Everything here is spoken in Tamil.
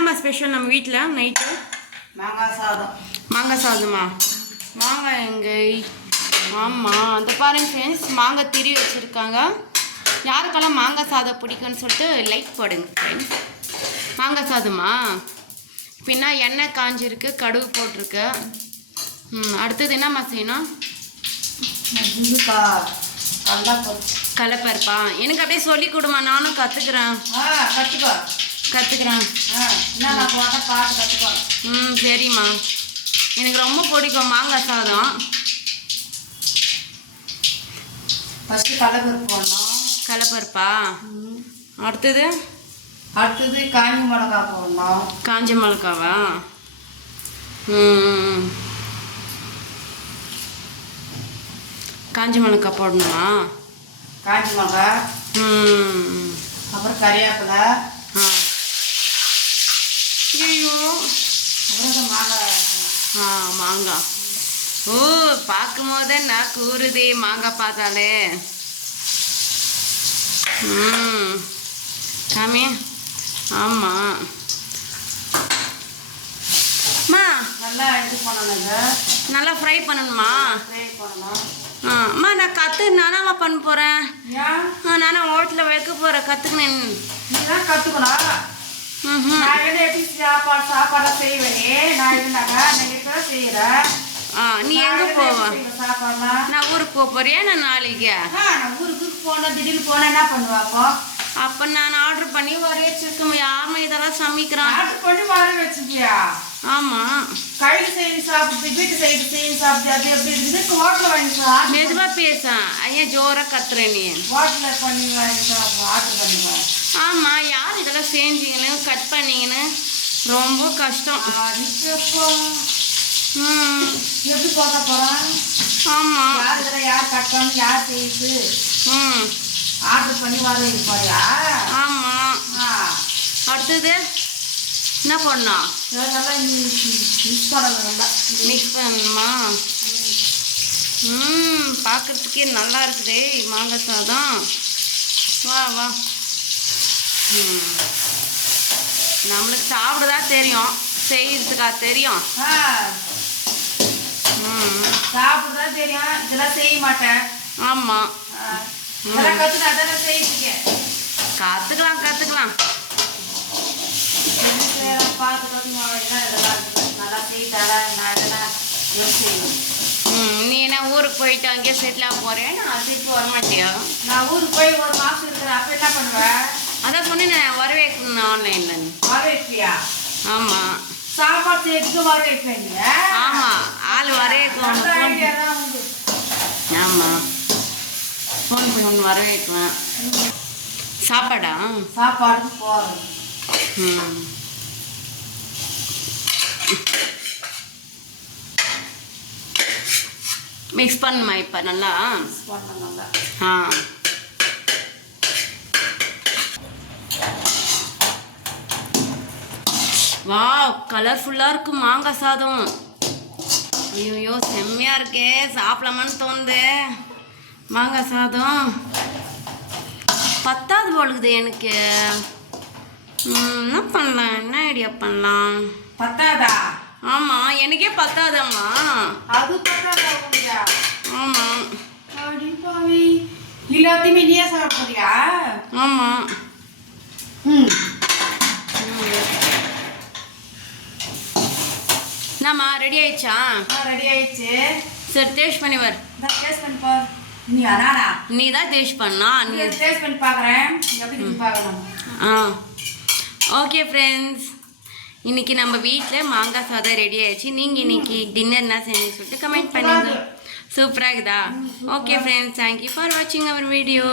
என்னம்மா ஸ்பெஷல் நம்ம வீட்டில் நைட்டு? மாங்காய் சாதம். மாங்காய் சாதமா? மாங்காய் எங்கே? ஆமாம், அந்த பாருங்க ஃப்ரெண்ட்ஸ், மாங்காய் திரி வச்சுருக்காங்க. யாருக்கெல்லாம் மாங்காய் சாதம் பிடிக்குன்னு சொல்லிட்டு லைக் போடுங்க ஃப்ரெண்ட்ஸ். மாங்காய் சாதமா? பின்னா எண்ணெய் காஞ்சிருக்கு, கடுகு போட்டிருக்கு. அடுத்தது என்னம்மா செய்யணும்? கடலைப்பருப்பா? எனக்கு அப்படியே சொல்லி கொடுமா, நானும் கற்றுக்குறேன். கற்றுக்குறேன். சரிம்மா. எனக்கு ரொம்ப பிடிக்கும் மாங்காய் சாதம். ஃபஸ்ட்டு கடலைப்பருப்பு போடணும். கடலைப்பருப்பா? அடுத்தது காஞ்சி மிளகா போடணும். காஞ்ச மிளகாவா? காஞ்ச மிளகா போடணுமா? காஞ்சி மிளகா, அப்புறம் கறிவேப்பிலை, ஐயோ அப்புறம் மாங்காய். மாங்காய். ஓ, பார்க்கும் போதே நான் கூறுதே மாங்காய் பார்த்தாலே. சாமி. ஆமாம். அம்மா நல்லா இது பண்ணணுங்க. நல்லா ஃப்ரை பண்ணணுமா? ஃப்ரை பண்ணணும். அம்மா நான் நானாம்மா பண்ண போகிறேன். நானும் ஹோட்டலில் வைக்க போகிறேன், கற்றுக்கினேன். நீ தான் கற்றுக்கணும். நான் எப்படி சாப்பாடு செய்வேனே, நான் இருந்தாங்க நான் செய்கிறேன். நீ எங்கே போவ? சாப்பாடுனா நான் ஊருக்கு போக போறியா? நான் நாளைக்கு நான் ஊருக்கு போனேன். திடீர்னு போனேன், என்ன பண்ணுவா? அப்போ நான் ஆர்டர் பண்ணி வர வச்சிருக்கேன். யாருமே இதெல்லாம் சமைக்கிறான். ஆர்டர் பண்ணி வர வச்சுக்கியா? ஆமாம். கையில் செய்து சாப்பிட்டு வீட்டு சைடு செய்து சாப்பிட்டு அது எப்படி இருக்குது? ஹோட்டலில் வாங்கி சாப்பிட்டு மெதுவாக பேசேன். ஐயா ஜோராக கத்துறேன். நீ ஹோட்டலில் பண்ணி வாங்கி சாப்பிடு, ஆர்டர் பண்ணுவேன். ஆமாம். யார் இதெல்லாம் செஞ்சீங்கன்னு கட் பண்ணீங்கன்னு ரொம்ப கஷ்டம். எப்படி போக போகிறான்? ஆமாம். யார் இதெல்லாம் யார் கட் பண்ணி யார் செய்யுது? ஆர்டர் பண்ணி வர போறியா? ஆமாம். அடுத்தது என்ன பண்ணணும்? இதெல்லாம் மிக்ஸ் பண்ணணும். மிக்ஸ் பண்ணணுமா? பார்க்குறதுக்கே நல்லா இருக்குதே மாங்காய் சாதம். வா வா. நம்மளுக்கு சாப்பிடதான் தெரியும், செய்யறதுக்கா தெரியும்? சாப்பிடதான் தெரியும், இதெல்லாம் செய்ய மாட்டேன். ஆமாம். இதெல்லாம் கற்றுனா அதெல்லாம் செய்யுங்க. கற்றுக்கலாம். நீ என்ன ஊருக்கு போயிட்டு அங்கேயே செட்டில் போறேன், நான் திருப்பி வரமாட்டியா? நான் ஊருக்கு போய் ஒரு மாதம் இருக்கிறேன். அப்போ என்ன பண்ணுவேன்? அதான் சொன்னேன், வர வைக்கணும் ஆன்லைன்ல. வர வைப்பியா? ஆமாம். சாப்பாடு சேர்த்து வர வைப்பேங்க. ஆமாம், ஆள் வர வைக்கணும். ஆமாம், ஃபோன் பண்ணி ஒன்று வர வைக்குவேன். சாப்பாடா? சாப்பாடு போகிறேன். மிக்ஸ் பண்ணுமா இப்போ நல்லா? வா, கலர்ஃபுல்லாக இருக்கு மாங்காய் சாதம். ஐயோ செம்மையாக இருக்கே, சாப்பிடலாமான்னு தோணுது. மாங்காய் சாதம் பத்தாது போலுக்குது எனக்கு. என்ன பண்ணலாம்? என்ன ஐடியா பண்ணலாம்? பத்தாதா? ஆமாம், எனக்கே பத்தாதம்மா. அது பத்தாதா? ஆமாம். எல்லாத்தையுமே நீயே சாப்பிட்றியா? ஆமாம். என்னம்மா ரெடி ஆயிடுச்சா? ரெடி ஆயிடுச்சு. சரி, டேஸ்ட் பண்ணி வர். டேஸ்ட் பண்ணி பாரு. நீ தான் டேஸ்ட் பண்ணா. நீ டேஸ்ட் பண்ணி பார்க்குறேன், எப்படி பார்க்கலாம். ஓகே ஃப்ரெண்ட்ஸ், இன்னைக்கு நம்ம வீட்டில் மாங்காய் சாதம் ரெடி ஆயிடுச்சு. நீங்கள் இன்னைக்கு டின்னர் என்ன செஞ்சு சொல்லிட்டு கமெண்ட் பண்ணுங்க. சூப்பராக இருக்குதா? ஓகே ஃப்ரெண்ட்ஸ், தேங்க்யூ ஃபார் வாட்சிங் அவர் வீடியோ.